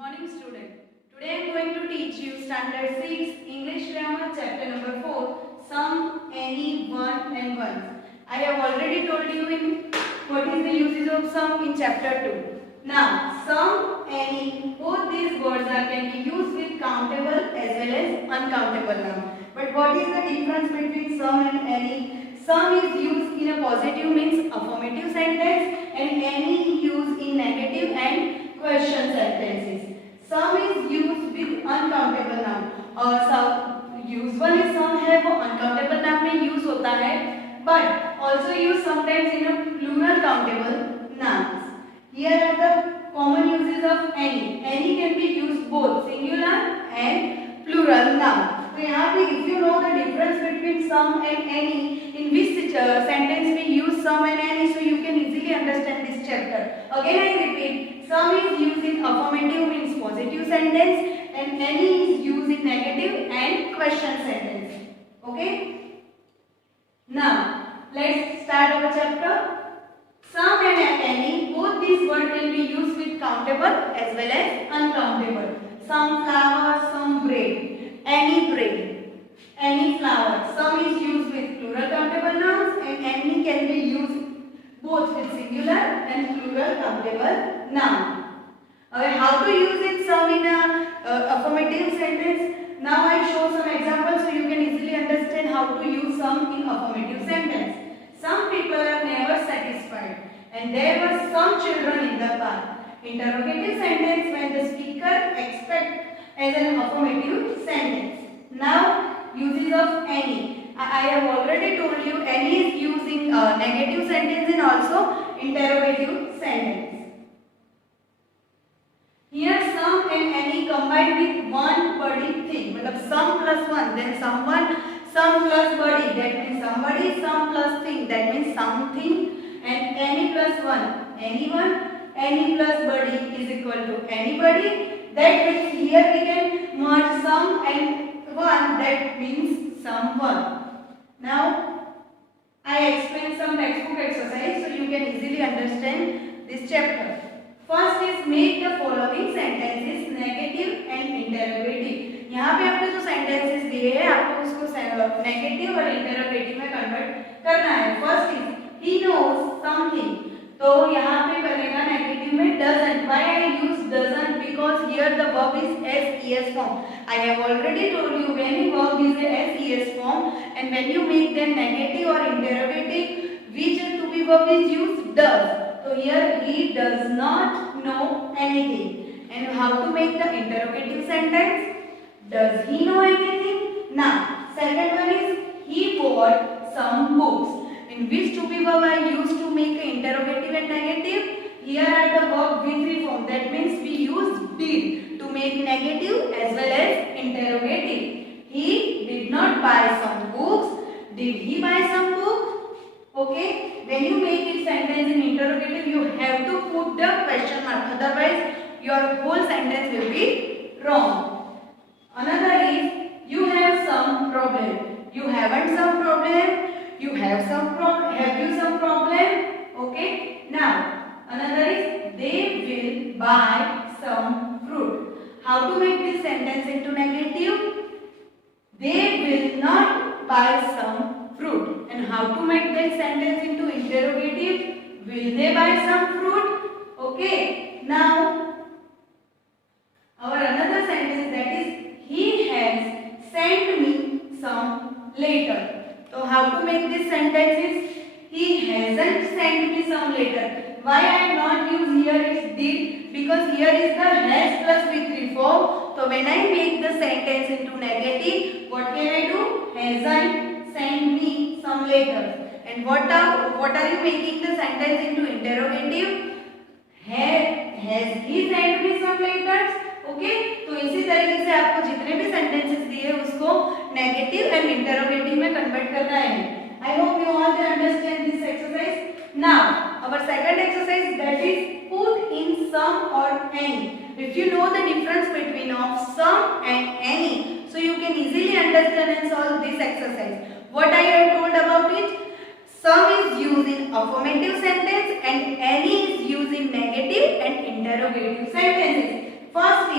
Morning student. Today I am going to teach you standard 6 English grammar chapter number 4 some, any, one and ones. I have already told you in what is the uses of some in chapter 2. Now some, any, both these words can be used with countable as well as uncountable noun. But what is the difference between some and any? Some is used in a positive means affirmative sentence and any used in negative and question sentences. Some is used with uncountable noun और some usually some है वो uncountable noun में use होता है but also used sometimes in a plural countable nouns. Here are the common uses of any. Any can be used both singular and plural noun. तो यहाँ पे if you know the difference between some and any, in which sentence we use some and any, so you can easily understand this chapter. Again I repeat, some is used in affirmative means positive sentence and any is used in negative and question sentence. Okay? Now let's start our chapter. Some and any, both these words will be used with countable as well as uncountable. Some flower, some bread. Any bread, any flower. Some is used with plural countable nouns and any can be used both with singular and plural countable noun. Okay, how to use it some in a affirmative sentence? Now I show some examples so you can easily understand how to use some in affirmative sentence. Some people are never satisfied and there were some children in the park. Interrogative sentence when the speaker expects as an affirmative sentence. Now uses of any. I have already told you any is used in negative sentence and also interrogative sentence. Here some and any combined with one body thing. मतलब some plus one, then someone, some plus body, that means somebody, some plus thing, that means something, and any plus one, anyone, any plus body is equal to anybody. That means here we can merge some and one, that means someone. Now I explain some textbook exercise so you can easily understand this chapter. First is make the following sentences negative and interrogative. यहाँ पे आपने जो sentences दिए हैं आपको उसको negative और interrogative में convert करना है. First is he knows something. तो यहाँ पे बनेगा negative में doesn't. Why I use doesn't? Because here the verb is SES form. I have already told you when verb is a SES form and when you make them negative or interrogative, which to be verb is used? Does. So here he does not know anything. And how to make the interrogative sentence? Does he know anything? Now, second one is he bought some books. In which to be verb I used to make an interrogative and negative? Here are the verb V3 form. That means we use did to make negative as well as interrogative. He did not buy some books. Did he buy some books? Okay. When you make this sentence in interrogative, you have to put the question mark. Otherwise, your whole sentence will be wrong. Another is you have some problem. You haven't some problem. You have some problem. Have you some problem? Okay. Now another is they will buy some fruit. How to make this sentence into negative? They will not buy some fruit. And how to make this sentence into interrogative? Will they buy some fruit? Okay. Now our another sentence, that is he has sent me some letter. So how to make this sentence is he hasn't sent me some letter. Why I am not use here is did? Because here is the has plus V3 form. So when I make the sentence into negative, what can I do? Hasn't sent me some letters. And what are you making the sentence into interrogative? Has he sent me some letters? Okay तो इसी तरीके से आपको जितने भी sentences दिए उसको negative and interrogative में कन्वर्ट करना है. I hope you all can understand this exercise. Now our second exercise, that is put in some और any. If you know the difference between of some and any, so you can easily understand and solve this exercise. What I have told about it? Some is used in affirmative sentence and any is used in negative and interrogative sentences. First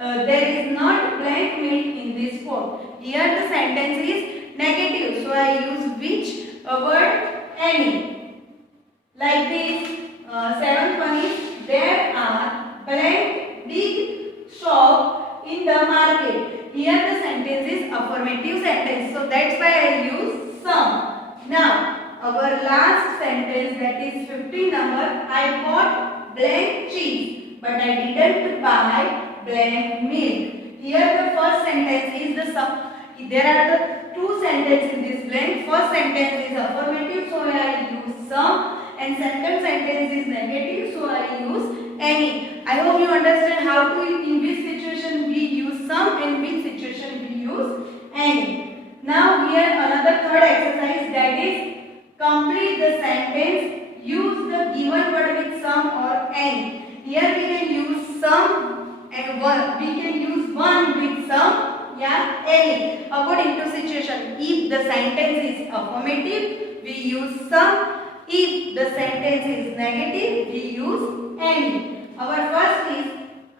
there is not blank milk in this pot. Here the sentence is negative, so I use which word? Any. Like this, seventh one is there are blank big shop in the market. Here the sentence is affirmative sentence, so that's why I use some. Now our last sentence, that is 15 number, I bought blank cheese but I didn't buy blank milk. Here the first sentence is the sum. There are the two sentences in this blank. First sentence is affirmative, so I use some, and second sentence is negative, so I use any. I hope you understand how to, in which situation we use some and which situation we use any. Now here another third exercise, that is complete the sentence. Use the given word with some or any. Here we can use some and one. We can use one with some, yeah, any, according to situation. If the sentence is affirmative, we use some. If the sentence is negative, we use any. Our first is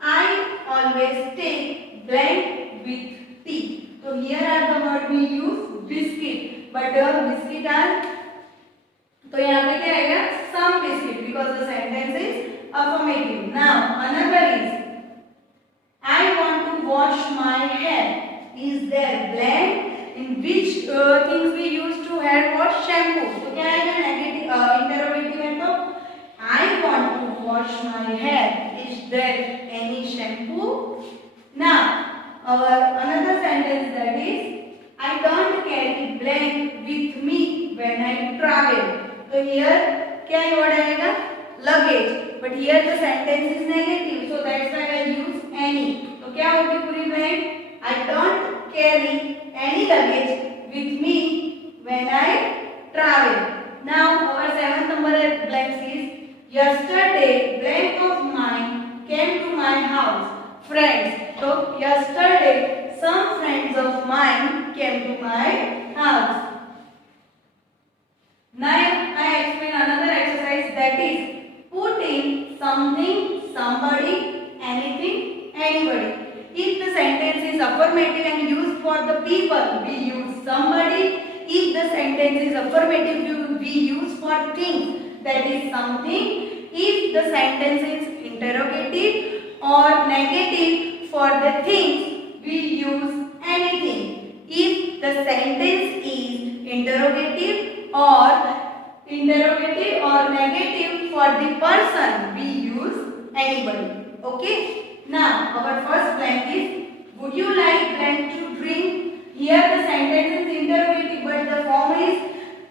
I always take blank with tea. So here are the word we use biscuit, butter, biscuit are. तो यहाँ पे क्या आएगा? Some biscuit, because the sentence is affirmative. Now another is I want to wash my hair. Is there blank? In which things we use to hair wash? Shampoo. तो क्या आएगा? Negative interrogative है तो I want to wash my hair. Is there any shampoo? Now our another sentence, that is I don't carry blank with me when I travel. तो here क्या word आएगा? Luggage. But here the sentence is negative, so that's why I use any. तो क्या होगी पूरी blank? I don't carry any luggage with me when I travel. Now our seventh number blank is yesterday blank of mine came to my house. Friends. So yesterday some friends of mine came to my house. Now I explain another exercise, that is put in something, somebody, anything, anybody. If the sentence is affirmative and used for the people, we use somebody. If the sentence is affirmative, we use for things, that is something. If the sentence is interrogative or negative for the things, we use anything. If the sentence is interrogative or negative for the person, we use anybody. Okay. Now our first blank is would you like blank to drink? Here the sentence is interrogative but the form is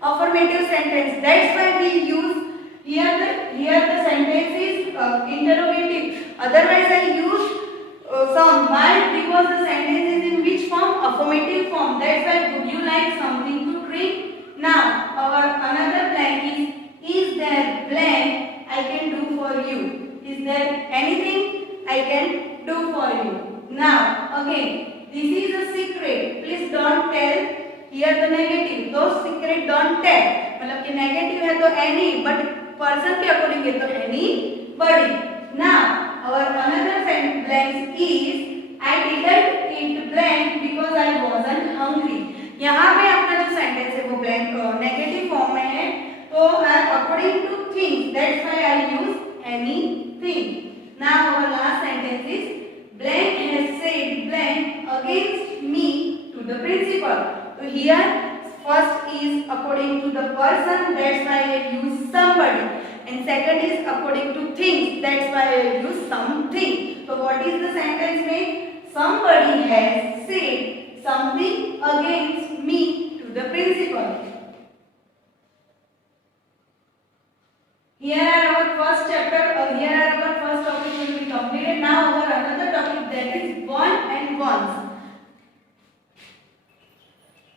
affirmative sentence. That's why we use here the sentence is interrogative. Otherwise I use some. Why? Because the sentence is in which form? Affirmative form. That's why would you like something to drink? Now our another blank is there blank I can do for you? Is there anything I can do for you? Now again, this is a secret, please don't tell. Here the negative, those secret don't tell, मतलब कि negative है तो any, but person के according है तो anybody. Now our another blank is I didn't eat blank because I wasn't hungry. यहाँ पे अपना जो sentence है वो blank negative form में है, तो according to things, that's why I use anything. Now our last sentence is blank has said blank against me to the principal. So here first is according to the person, that's why I use somebody, and second is according to things, that's why I use something. So what is the sentence made? Somebody has said something against me to the principal. Here are our first chapter, here are our first topic will be completed. Now our another topic, that is one and ones.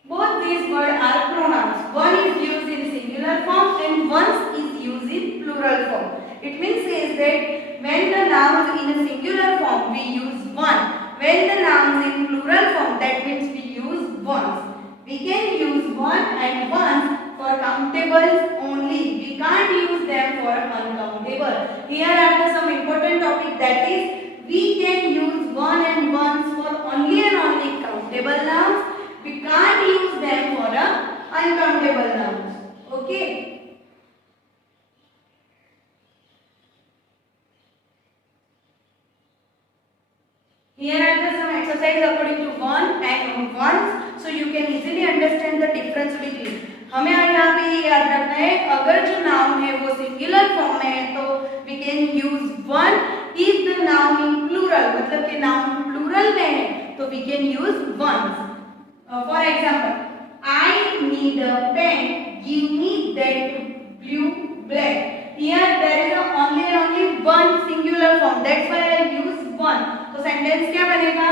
Both these words are pronouns. One is used in singular form and ones is used in plural form. It means says that when the noun is in a singular form we use one. When the noun is in plural form, that means we use ones. We can use one and ones for countables only. We can't use them for uncountable. Here are some important topics, that is we can use one and Here are the some exercise according to one and ones, so you can easily understand the difference between. हमें यहाँ पे ये याद रखना है, अगर जो noun है वो सिंगुलर फॉर्म में है तो we can use one. If the noun in plural, मतलब कि नाउन प्लूरल में है तो we can use ones. For example, I need a pen, give me that blue black. Here there is only one singular form, that's why I use one. तो sentence क्या बनेगा?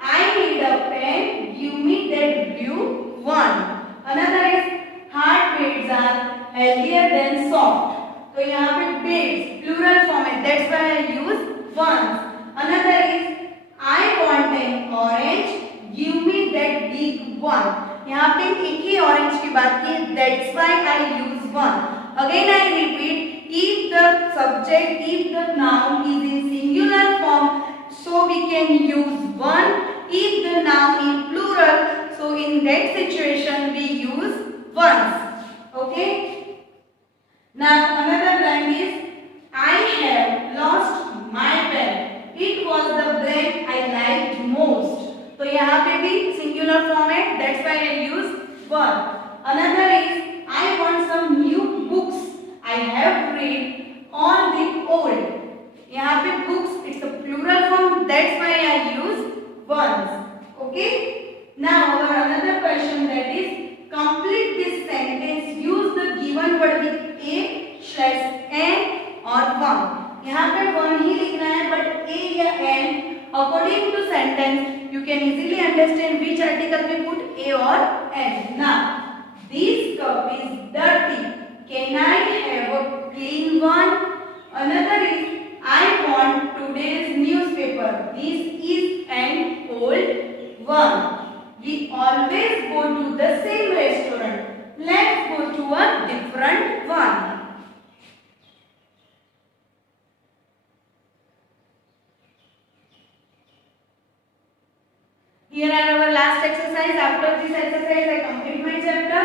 I need a pen, give me that blue one. Another is heartbeats are healthier than soft. तो यहाँ पे beats plural form है, that's why I use ones. Another is I want an orange, give me that big one. यहाँ पे एक ही orange की बात की, that's why I use one. Again I repeat, if the subject, if the noun is in singular form, so we can use one. If the noun in plural, so in that situation we use ones. Okay? Now another blank is I have lost my pen. It was the blank I liked most. तो यहाँ पे भी singular form है, that's why I use one. Another is I want some new books. I have read all the old. यहाँ पे books it's a plural form, that's why I use ones. Okay? Now our another question, that is complete this sentence. Use the given word with a/n or one. यहाँ पे one ही लिखना है, but a या n according to sentence you can easily understand which article we put a or n. Now this cup is dirty. Can I have a clean one? Another is I want today's newspaper. This is an old one. We always go to the same restaurant. Let's go to a different one. Here are our last exercise. After this exercise, I complete my chapter.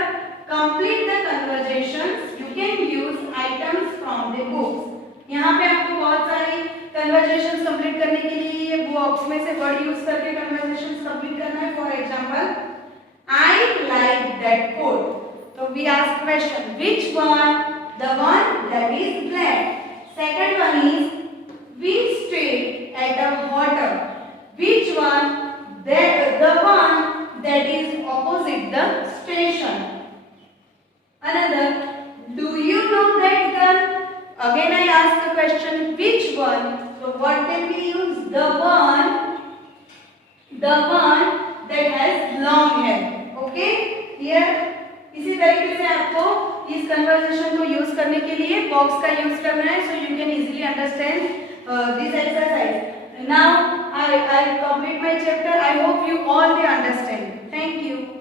Complete the conversations. You can use items from the books. यहाँ पे आपको बहुत सारी conversations complete करने के लिए ये box में से word use करके conversations complete करना है. For example, I like that coat. So we ask question, which one? The one that is black. Second one is, we stayed at the hotel. Which one? The one that is opposite the station. Another, do you know that girl? Again I ask the question, which one? So what can we use? The one that has long hair. Okay? Here इसी तरीके से आपको इस conversation को use करने के लिए box का यूज करना है, so you can easily understand this exercise. Now I complete my chapter. I hope you all they understand. Thank you.